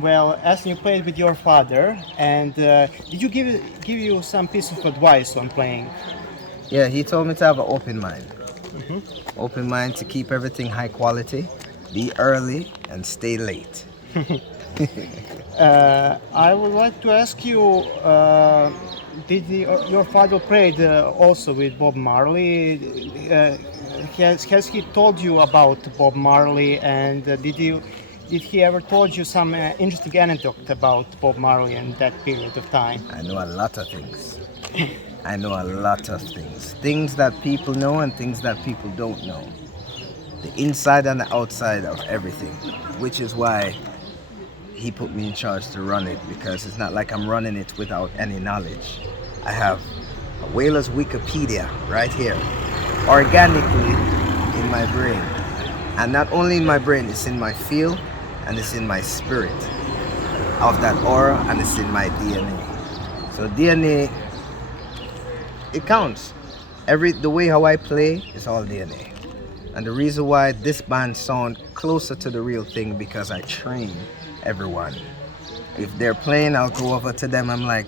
Well, as you played with your father, and did you give you some piece of advice on playing? Yeah, he told me to have an open mind. Mhm. Open mind to keep everything high quality, be early, and stay late. I would like to ask you, your father played also with Bob Marley? Has he told you about Bob Marley, and did he ever told you some interesting anecdote about Bob Marley and that period of time? I know a lot of things. I know a lot of things. Things that people know and things that people don't know. The inside and the outside of everything, which is why he put me in charge to run it, because it's not like I'm running it without any knowledge. I have a Wailers Wikipedia right here, organically in my brain. And not only in my brain, it's in my feel and it's in my spirit of that aura, and it's in my DNA. So DNA, it counts. The way how I play is all DNA. And the reason why this band sound closer to the real thing, because I train everyone. If they're playing, I'll go over to them. I'm like,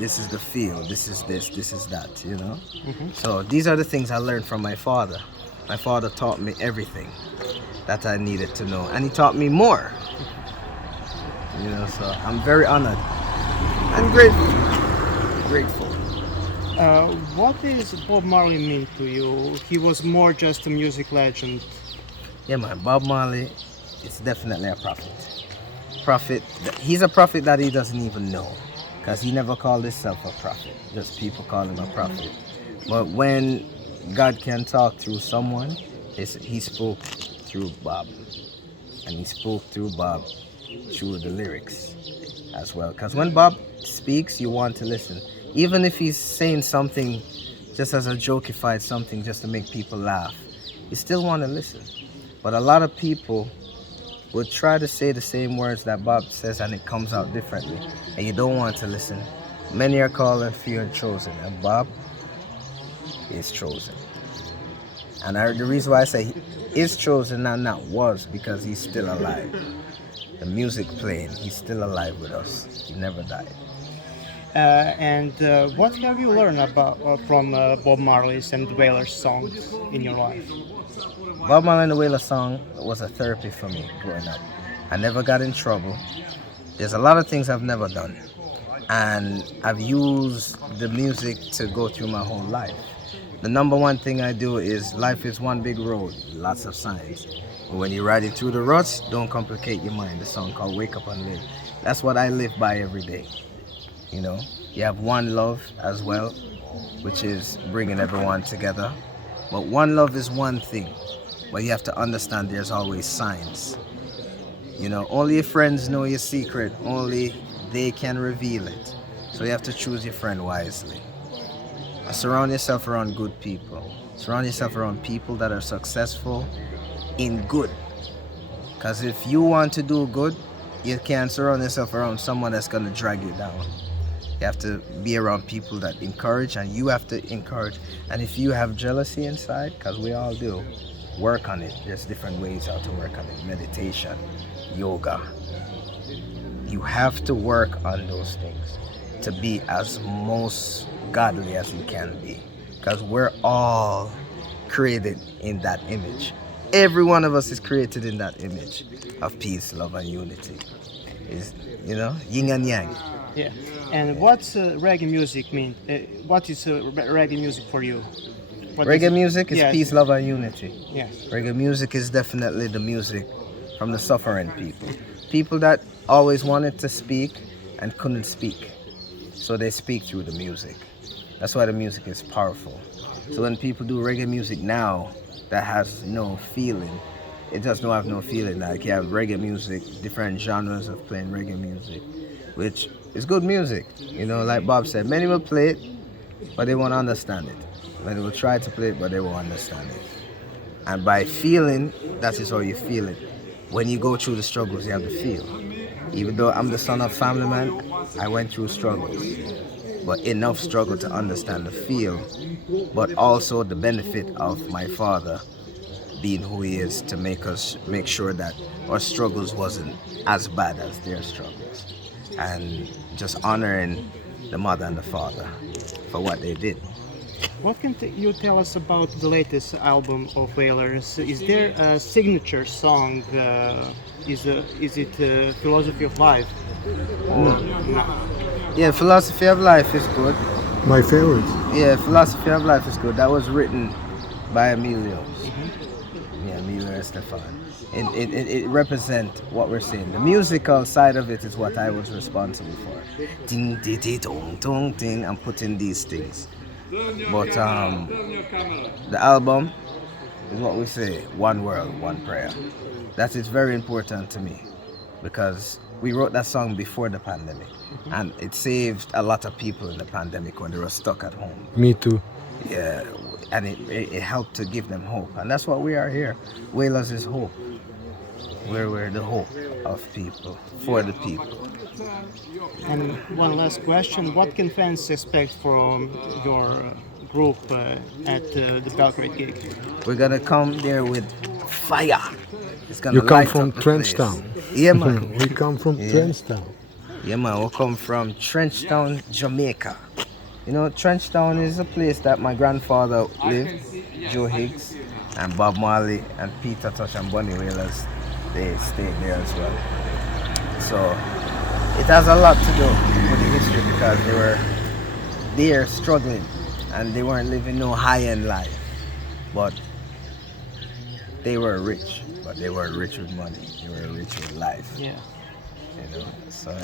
this is the feel, this is this is that, you know? So these are the things I learned from my father. My father taught me everything that I needed to know, and he taught me more. You know, so I'm very honored and grateful. Grateful. What does Bob Marley mean to you? He was more just a music legend. Yeah, man, Bob Marley is definitely a prophet. Prophet, he's a prophet that he doesn't even know, because he never called himself a prophet. Just people call him a prophet. But when God can talk through someone, he spoke through Bob. And he spoke through Bob through the lyrics as well. Because when Bob speaks, you want to listen. Even if he's saying something just as a jokeified something just to make people laugh, you still want to listen. But a lot of people would try to say the same words that Bob says and it comes out differently, and you don't want to listen. Many are called and few are chosen, and Bob is chosen. And the reason why I say he is chosen and not was, because he's still alive. The music playing, he's still alive with us. He never died. And what have you learned from Bob Marley's and Wailers songs in your life? Bob Marley and the Wailer song was a therapy for me growing up. I never got in trouble. There's a lot of things I've never done. And I've used the music to go through my whole life. The number one thing I do is life is one big road, lots of signs. But when you're riding through the ruts, don't complicate your mind. The song called Wake Up and Live. That's what I live by every day. You know, you have one love as well, which is bringing everyone together. But one love is one thing. But you have to understand there's always signs. You know, only your friends know your secret. Only they can reveal it. So you have to choose your friend wisely. Surround yourself around good people. Surround yourself around people that are successful in good. Because if you want to do good, you can't surround yourself around someone that's going to drag you down. You have to be around people that encourage, and you have to encourage. And if you have jealousy inside, because we all do, work on it. There's different ways how to work on it. Meditation, yoga. You have to work on those things to be as most godly as you can be, because we're all created in that image. Every one of us is created in that image of peace, love, and unity. Is, you know, yin and yang. Yeah. And what's reggae music mean? What is reggae music for you? Reggae music is yes. peace, love, and unity. Yes. Reggae music is definitely the music from the suffering people. People that always wanted to speak and couldn't speak. So they speak through the music. That's why the music is powerful. So when people do reggae music now that has no feeling, it does not have no feeling. Like you have reggae music, different genres of playing reggae music, which is good music. You know, like Bob said, many will play it, but they won't understand it. Many will try to play it, but they won't understand it. And by feeling, that is how you feel it. When you go through the struggles, you have to feel. Even though I'm the son of family man, I went through struggles. But enough struggle to understand the feel, but also the benefit of my father being who he is to make sure that our struggles wasn't as bad as their struggles, and just honoring the mother and the father for what they did. What can you tell us about the latest album of Wailers? Is there a signature song? Is it Philosophy of Life? Or no? Yeah, Philosophy of Life is good. My favorite. Yeah, Philosophy of Life is good. That was written by Emilio. Yeah, Emilio Estefan. It represents what we're saying. The musical side of it is what I was responsible for. Ding, ding, ding, dong, dong, ding, I'm putting these things. But the album is what we say, one world, one prayer. That is very important to me because we wrote that song before the pandemic, and it saved a lot of people in the pandemic when they were stuck at home. Me too. Yeah, and it helped to give them hope, and that's what we are here. Wailers is hope. We're the hope of people, for the people. And one last question: what can fans expect from your group at the Belgrade gig? We're gonna come there with fire. It's gonna You come light from up the place. Trenchtown. Yeah, man. We come from Trenchtown. Yeah, man. We come from Trenchtown, Jamaica. You know, Trenchtown is a place that my grandfather lived, Joe Higgs, and Bob Marley, and Peter Tosh and Bunny Wailers. They stayed there as well. So it has a lot to do with the history because they were there struggling and they weren't living no high-end life. But they were rich, but they weren't rich with money. They were rich with life. Yeah. You know. So